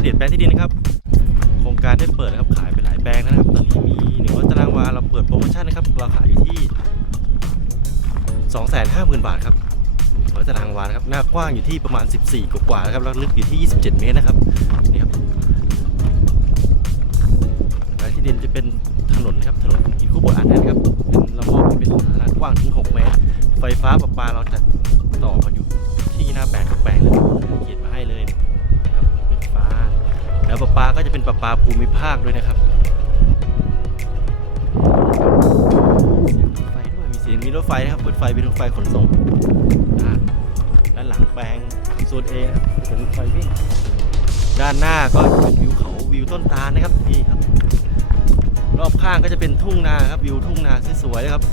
เดตแปลงที่ดินนะครับ โครงการได้เปิดนะครับขายไปหลายแปลงนะครับ ตอนนี้มีหนึ่งร้อยตารางวาเราเปิดโปรโมชั่นนะครับเราขายอยู่ที่250,000บาทครับหนึ่งร้อยตารางวานะครับหน้ากว้างอยู่ที่ประมาณ 14 กว่าๆนะครับแล้วลึกอยู่ที่ 27 เมตรนะครับนี่ครับ ป็นประปาภูมิภาคด้วยนะครับไฟด้วยมีเสียงมีรถไฟนะครับรถไฟเป็นรถไฟขนส่งด้านหลังแปลงโซนเอนะครับเป็นรถไฟวิ่งด้านหน้าก็เป็นวิวเขาวิวต้นตาลนะครับนี่ครับ รอบข้างก็จะเป็นทุ่งนาครับวิวทุ่งนาสวยๆนะครับ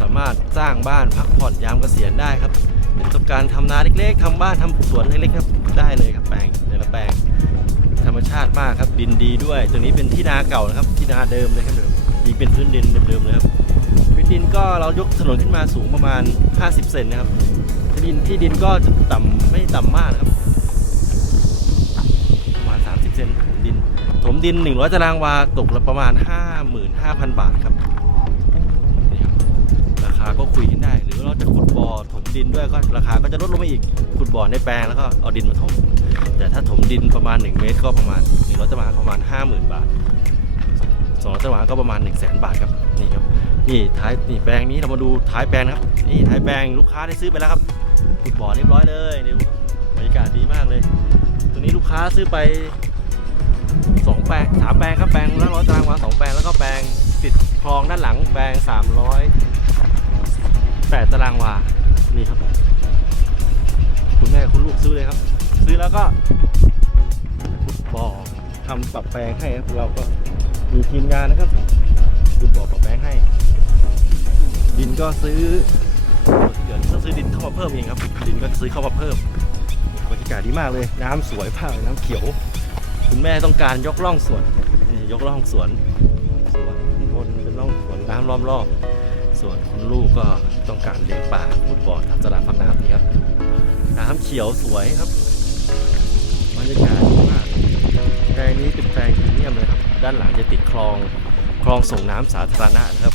สามารถสร้างบ้านพักผ่อนยามเกษียณได้ครับหรือต้องการทำนาเล็กๆทำบ้านทำสวนเล็กๆครับได้เลยครับแปลงแต่ละแปลง ธรรมากครับดินดีด้วย ตัวนี้เป็นที่นาเก่านะครับ ที่นาเดิมเลยครับเดิมยิงเป็นพื้นดินเดิมๆเลยครับพื้นดินก็เรายกถนนขึ้นมาสูงประมาณ 50 เซนนะครับดินที่ดินก็จะต่ำไม่ต่ำมากนะครับประมาณ 30 เซนดินถมดิน 100 ตารางวาตกละประมาณ 55,000 บาทครับนี่ครับราคาก็คุยกันได้ หรือเราจะขุดบ่อถมดินด้วยก็ราคาก็จะลดลงมาอีกขุดบ่อในแปลงแล้วก็เอาดินมาถม แต่ถ้าถมดินประมาณ 1 เมตรก็ประมาณ100ตารางประมาณ 50,000 บาท2ตารางก็ประมาณ 1 0 0 0 0แบาทครับนี่ครับนี่ท้ายนี่แปลงนี้เรามาดูท้ายแปลงนะครับนี่ท้ายแปลงลูกค้าได้ซื้อไปแล้วครับขุดบ่อเรียบร้อยเลยนี่ดูบรรยากาศดีมากเลย ตัวนี้ลูกค้าซื้อไปสองแปลงสามแปลงครับแปลงละร้อยตารางวาสองแปลงแล้วก็แปลงติดคลองด้านหลังแปลงสามร้อยแปดตารางวานี่ครับ คุณแม่คุณลูกซื้อเลยครับ ซื้อแล้วก็ขุดบ่อทำปรับแปลงให้ครับเราก็มีทีมงานนะครับขุดบ่อปรับแปลงให้ ดินก็ซื้อเดี๋ยวต้องซื้อดินเข้ามาเพิ่มเองครับดินก็ซื้อเข้ามาเพิ่มบรรยากาศดีมากเลย น้ำสวยมากน้ำเขียว คุณแม่ต้องการยกล่องสวนยกล่องสวนสวนข้างบนเป็นร่องสวนน้ำล้อมรอบส่วนคุณลูกก็ต้องการเลี้ยงปลาขุดบ่อทำตลาดฟักน้ำนี่ครับ น้ำเขียวสวยครับ บรรยากาศดีมากแปลงนี้เป็นแปลงพรีเมียมเลยครับ ด้านหลังจะติดคลองคลองส่งน้ำสาธารณะนะครับ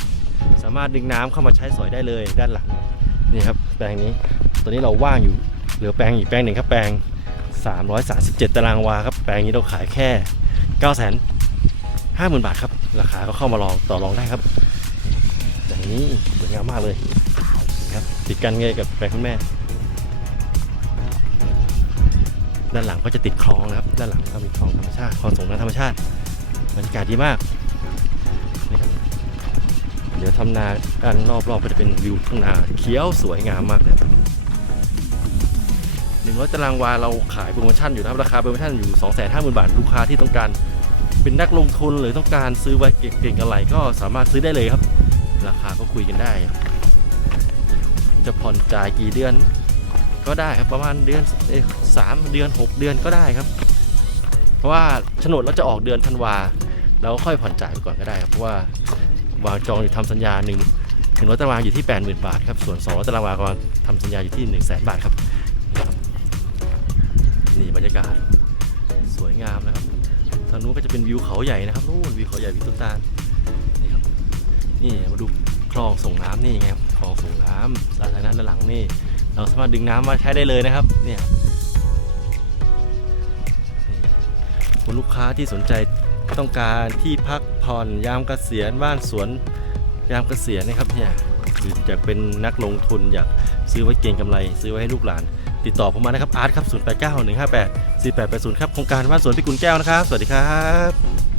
สามารถดึงน้ำเข้ามาใช้สอยได้เลยด้านหลังนี่ครับ แปลงนี้ตอนนี้เราว่างอยู่เหลือแปลงอีกแปลงหนึ่งครับแปลง 337 ตารางวาครับแปลงนี้เราขายแค่9 5 0 0 0 0 บาทครับ ราคาก็เข้ามาลองต่อรองได้ครับอย่างนี้สวยงามมากเลยครับติดกันเลยกับแปลงคุณแม่ ด้านหลังก็จะติดคลองนะครับ ด้านหลังก็มีคลองธรรมชาติคลองส่งน้ำธรรมชาติบรรยากาศดีมากนี่ครับเดี๋ยวทำนากันรอบๆก็จะเป็นวิวทุ่งนาเขียวสวยงามมากเลยหนึ่งร้อยตารางวาเราขายโปรโมชั่นอยู่นะครับราคาโปรโมชั่นอยู่ 2 5 0 0 0 0 บาท ลูกค้าที่ต้องการเป็นนักลงทุนหรือต้องการซื้อไว้เก่งๆอะไรก็สามารถซื้อได้เลยครับ ราคาก็คุยกันได้ จะผ่อนจ่ายกี่เดือน ก็ได้ครับประมาณเดือนสามเดือน 6 เดือนก็ได้ครับ เพราะว่าโฉนดเราจะออกเดือนธันวาเราค่อยผ่อนจ่ายไปก่อนก็ได้ครับเพราะว่าวางจองอยู่ทำสัญญาหนึ่งหนึ่งร้อยตารางวาอยู่ที่ 80,000 บาทครับส่วน200ตารางวาก็ทำสัญญาอยู่ที่ 1 0 0 0 0แบาทครับนี่บรรยากาศสวยงามนะครับทางนู้นก็จะเป็นวิวเขาใหญ่นะครับนู่นวิวเขาใหญ่วิวต้นตาลนี่ครับนี่มาดูคลองส่งน้ำนี่ไงครับคลองส่งน้ำสาธารณะด้านหลังนี่ เราสามารถดึงน้ำมาใช้ได้เลยนะครับ เนี่ยคุณลูกค้าที่สนใจต้องการที่พักผ่อนยามเกษียณบ้านสวนยามเกษียณนะครับเนี่ยหรืออยากเป็นนักลงทุนอยากซื้อไว้เก็งกำไร ซื้อไว้ให้ลูกหลาน ติดต่อผมมานะครับอาร์ตครับ 0 8 9 1 5 8 4 8 8 0 ครับโครงการบ้านสวนพิกุลแก้วนะครับ สวัสดีครับ